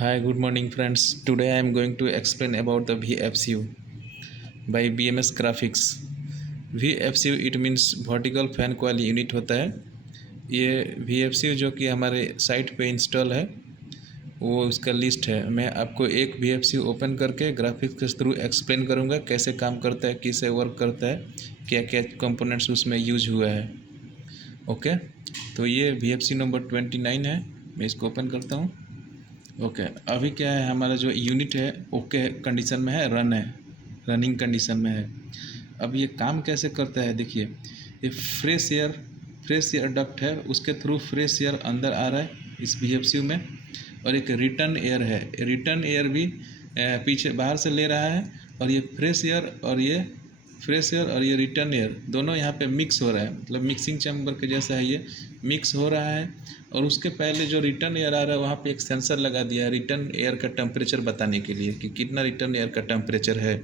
Hi, good morning friends. Today I am going to explain about the VFCU by BMS Graphics. VFCU it means Vertical Fan Coil Unit होता है। ये VFCU जो कि हमारे site पे install है वो उसका लिस्ट है। मैं आपको एक VFCU ओपन करके ग्राफिक्स के थ्रू एक्सप्लेन करूँगा कैसे काम करता है, कैसे वर्क करता है, क्या क्या कंपोनेंट्स उसमें यूज हुआ है। ओके, तो ये VFCU नंबर 29 है। मैं इसको ओपन करता हूँ। ओके, अभी क्या है, हमारा जो यूनिट है ओके कंडीशन में है, रनिंग कंडीशन में है। अब ये काम कैसे करता है देखिए, ये फ्रेश एयर डक्ट है, उसके थ्रू फ्रेश एयर अंदर आ रहा है इस VFCU में, और एक रिटर्न एयर है। रिटर्न एयर भी पीछे बाहर से ले रहा है, और ये फ्रेश एयर और ये रिटर्न एयर दोनों यहाँ पे मिक्स हो रहा है, मतलब मिक्सिंग चैम्बर के जैसा है, ये मिक्स हो रहा है। और उसके पहले जो रिटर्न एयर आ रहा है वहाँ पे एक सेंसर लगा दिया है रिटर्न एयर का टेम्परेचर बताने के लिए कि कितना रिटर्न एयर का टेम्परेचर है।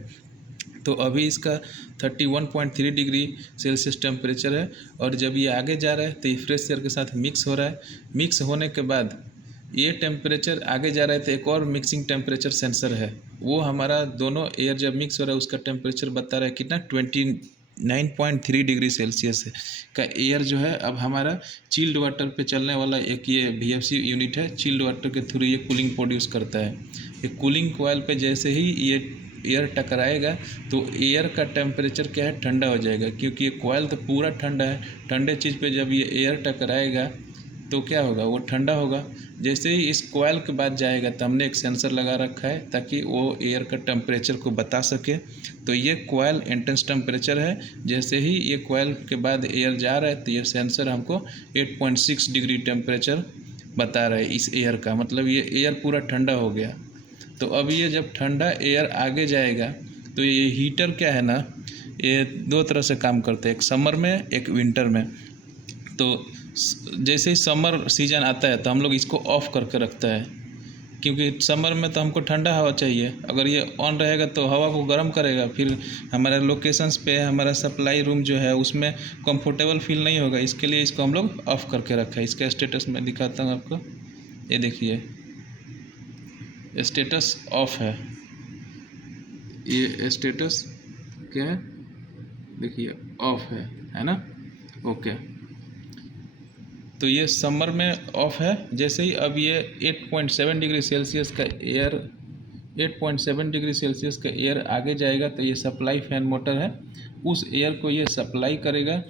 तो अभी इसका 31.3 डिग्री सेल्सियस टेम्परेचर है, और जब ये आगे जा रहा है तो ये फ्रेश एयर के साथ मिक्स हो रहा है। मिक्स होने के बाद ये टेम्परेचर आगे जा रहा है तो एक और मिक्सिंग टेम्परेचर सेंसर है, वो हमारा दोनों एयर जब मिक्स हो रहा है उसका टेम्परेचर बता रहा है कितना 29.3 डिग्री सेल्सियस का एयर जो है अब हमारा चिल्ड वाटर पे चलने वाला एक ये VFCU यूनिट है। चिल्ड वाटर के थ्रू ये कूलिंग प्रोड्यूस करता है। ये कूलिंग कॉइल पे जैसे ही ये एयर टकराएगा तो एयर का टेम्परेचर क्या है, ठंडा हो जाएगा, क्योंकि ये कॉइल तो पूरा ठंडा है। ठंडे चीज़ पे जब ये एयर टकराएगा तो क्या होगा, वो ठंडा होगा। जैसे ही इस कॉइल के बाद जाएगा तो हमने एक सेंसर लगा रखा है ताकि वो एयर का टेम्परेचर को बता सके। तो ये कॉइल इंटेंस टेम्परेचर है। जैसे ही ये कॉइल के बाद एयर जा रहा है तो ये सेंसर हमको 8.6 डिग्री टेम्परेचर बता रहा है इस एयर का, मतलब ये एयर पूरा ठंडा हो गया। तो अब ये जब ठंडा एयर आगे जाएगा तो ये हीटर क्या है ना, ये दो तरह से काम करते हैं, एक समर में एक विंटर में। तो जैसे ही समर सीजन आता है तो हम लोग इसको ऑफ़ करके रखता है, क्योंकि समर में तो हमको ठंडा हवा चाहिए। अगर ये ऑन रहेगा तो हवा को गर्म करेगा, फिर हमारे लोकेशंस पे हमारा सप्लाई रूम जो है उसमें कंफर्टेबल फील नहीं होगा। इसके लिए इसको हम लोग ऑफ़ करके रखा है। इसका स्टेटस मैं दिखाता हूँ आपको। ये देखिए स्टेटस ऑफ है, ये स्टेटस क्या है देखिए, ऑफ है ना। ओके, तो ये समर में ऑफ है। जैसे ही अब ये 8.7 डिग्री सेल्सियस का एयर 8.7 डिग्री सेल्सियस का एयर आगे जाएगा तो ये सप्लाई फैन मोटर है, उस एयर को ये सप्लाई करेगा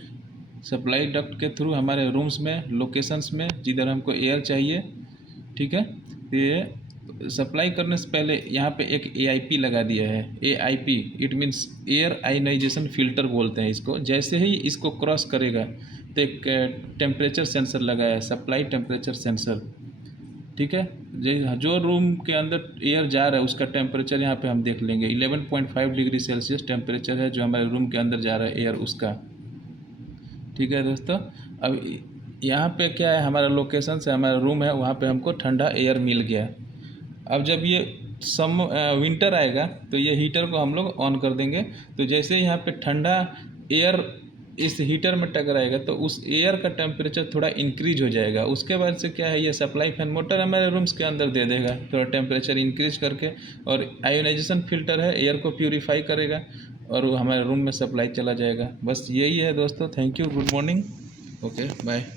सप्लाई डक्ट के थ्रू हमारे रूम्स में, लोकेशंस में जिधर हमको एयर चाहिए। ठीक है, तो ये सप्लाई करने से पहले यहाँ पे एक AIP लगा दिया है। AIP it means air ionization filter बोलते हैं इसको। जैसे ही इसको क्रॉस करेगा तो एक टेम्परेचर सेंसर लगाया है, सप्लाई टेम्परेचर सेंसर। ठीक है, जो रूम के अंदर एयर जा रहा है उसका टेम्परेचर यहाँ पे हम देख लेंगे। 11.5 डिग्री सेल्सियस टेम्परेचर है जो हमारे रूम के अंदर जा रहा है एयर उसका। ठीक है दोस्तों, अब यहाँ पे क्या है, हमारा लोकेशन से हमारा रूम है, वहाँ पे हमको ठंडा एयर मिल गया। अब जब ये विंटर आएगा तो ये हीटर को हम लोग ऑन कर देंगे। तो जैसे ही यहाँ पे ठंडा एयर इस हीटर में टकराएगा तो उस एयर का टेम्परेचर थोड़ा इंक्रीज हो जाएगा। उसके बाद से क्या है, ये सप्लाई फैन मोटर हमारे रूम्स के अंदर दे देगा थोड़ा टेम्परेचर इंक्रीज करके, और आयोनाइजेशन फिल्टर है, एयर को प्यूरीफाई करेगा और वो हमारे रूम में सप्लाई चला जाएगा। बस यही है दोस्तों। Thank you, good morning, okay bye.